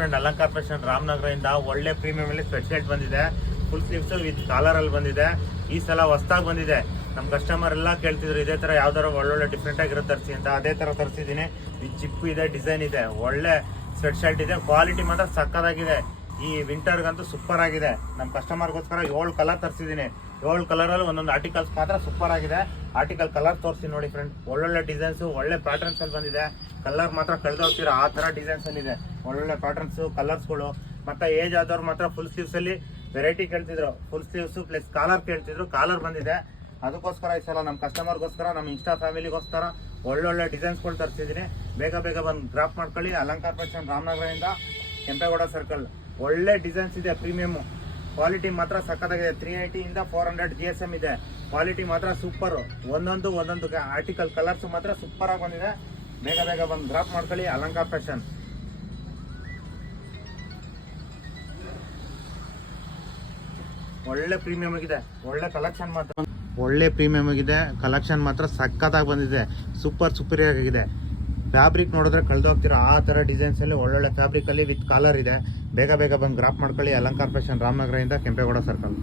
Friend ಅಲಂಕಾರ್ fashion ರಾಮನಗರದಿಂದ ಒಳ್ಳೆ premium ಅಲ್ಲಿ sweat shirt ಬಂದಿದೆ. ಫುಲ್ ಸ್ಲೀವ್ಸ್ ವಿತ್ ಕಾಲರ್ ಅಲ್ಲಿ ಬಂದಿದೆ. ಈ ಸಲ ಹೊಸದಾಗಿ ಬಂದಿದೆ. ನಮ್ಮ ಕಸ್ಟಮರ್ ಎಲ್ಲ ಕೇಳ್ತಿದ್ರು ಇದೇ ತರ ಯಾವ್ದಾರ ಒಳ್ಳೊಳ್ಳೆ ಡಿಫ್ರೆಂಟ್ ಆಗಿರೋ ತರಿಸಿ ಅಂತ. ಅದೇ ತರ ತರಿಸಿದ್ದೀನಿ. ವಿತ್ ಜಿಪ್ ಇದೆ, ಡಿಸೈನ್ ಇದೆ, ಒಳ್ಳೆ ಸ್ವೆಟ್ ಶರ್ಟ್ ಇದೆ. ಕ್ವಾಲಿಟಿ ಮಾತ್ರ ಸಕ್ಕತ್ತಾಗಿದೆ. ಈ ವಿಂಟರ್ಗಂತೂ ಸೂಪರ್ ಆಗಿದೆ. ನಮ್ಮ ಕಸ್ಟಮರ್ಗೋಸ್ಕರ 7 ಕಲರ್ ತರಿಸಿದ್ದೀನಿ. 7 ಕಲರಲ್ಲಿ ಒಂದೊಂದು ಆರ್ಟಿಕಲ್ಸ್ ಮಾತ್ರ ಸೂಪರ್ ಆಗಿದೆ. ಆರ್ಟಿಕಲ್ ಕಲರ್ ತೋರಿಸಿ ನೋಡಿ ಫ್ರೆಂಡ್. ಒಳ್ಳೊಳ್ಳೆ ಡಿಸೈನ್ಸ್, ಒಳ್ಳೆ ಪ್ಯಾಟರ್ನ್ಸ್ ಅಲ್ಲಿ ಬಂದಿದೆ. ಕಲರ್ ಮಾತ್ರ ಕಳೆದೋಗ್ತೀರಾ ಆ ತರ ಡಿಸೈನ್ಸ್ ಅಲ್ಲಿ ಇದೆ. ಒಳ್ಳೊಳ್ಳೆ ಪ್ಯಾಟರ್ನ್ಸ್, ಕಲರ್ಸ್ಗಳು. ಮತ್ತೆ ಏಜ್ ಆದವ್ರು ಮಾತ್ರ ಫುಲ್ ಸ್ಲೀವ್ಸ್ ಅಲ್ಲಿ ವೆರೈಟಿ ಕೇಳ್ತಿದ್ರು. ಫುಲ್ ಸ್ಲೀವ್ಸ್ ಪ್ಲಸ್ ಕಾಲರ್ ಕೇಳ್ತಿದ್ರು. ಕಾಲರ್ ಬಂದಿದೆ. ಅದಕ್ಕೋಸ್ಕರ ಈ ಸಲ ನಮ್ಮ ಕಸ್ಟಮರ್ಗೋಸ್ಕರ, ನಮ್ಮ ಇನ್ಸ್ಟಾ ಫ್ಯಾಮಿಲಿಗೋಸ್ಕರ ಒಳ್ಳೊಳ್ಳೆ ಡಿಸೈನ್ಸ್ಗಳು ತರಿಸಿದ್ದೀನಿ. ಬೇಗ ಬೇಗ ಬಂದು ಡ್ರಾಪ್ ಮಾಡ್ಕೊಳ್ಳಿ. ಅಲಂಕಾರ್ ಫ್ಯಾಷನ್ ರಾಮನಗರದಿಂದ ಕೆಂಪೇಗೌಡ ಸರ್ಕಲ್. ಒಳ್ಳೆ ಡಿಸೈನ್ಸ್ ಇದೆ. ಪ್ರೀಮಿಯಮ್ ಕ್ವಾಲಿಟಿ ಮಾತ್ರ ಸಕ್ಕತ್ತಾಗಿದೆ. 380 ಇಂದ 400 GSM ಇದೆ. ಕ್ವಾಲಿಟಿ ಮಾತ್ರ ಸೂಪರ್. ಒಂದೊಂದು ಆರ್ಟಿಕಲ್ ಕಲರ್ಸ್ ಮಾತ್ರ ಸೂಪರ್ ಆಗಿ ಬಂದಿದೆ. ಬೇಗ ಬೇಗ ಬಂದು ಡ್ರಾಪ್ ಮಾಡ್ಕೊಳ್ಳಿ. ಅಲಂಕಾರ್ ಫ್ಯಾಷನ್ ಒಳ್ಳೆ ಪ್ರೀಮಿಯಂ ಆಗಿದೆ. ಒಳ್ಳೆ ಕಲೆಕ್ಷನ್ ಮಾತ್ರ ಒಳ್ಳೆ ಪ್ರೀಮಿಯಂ ಆಗಿದೆ. ಕಲೆಕ್ಷನ್ ಮಾತ್ರ ಸಕ್ಕತ್ತಾಗಿ ಬಂದಿದೆ. ಸೂಪರ್ ಆಗಿದೆ. ಫ್ಯಾಬ್ರಿಕ್ ನೋಡಿದ್ರೆ ಕಳೆದೋಗ್ತೀರಾ ಆ ಥರ ಡಿಸೈನ್ಸ್ ಅಲ್ಲಿ ಒಳ್ಳೊಳ್ಳೆ ಫ್ಯಾಬ್ರಿಕ್ ಅಲ್ಲಿ ವಿತ್ ಕಾಲರ್ ಇದೆ. ಬೇಗ ಬೇಗ ಬಂದು ಗ್ರಾಪ್ ಮಾಡ್ಕೊಳ್ಳಿ. ಅಲಂಕಾರ್ ಫ್ಯಾಷನ್ ರಾಮನಗರದಿಂದ ಕೆಂಪೇಗೌಡ ಸರ್ಕಲ್.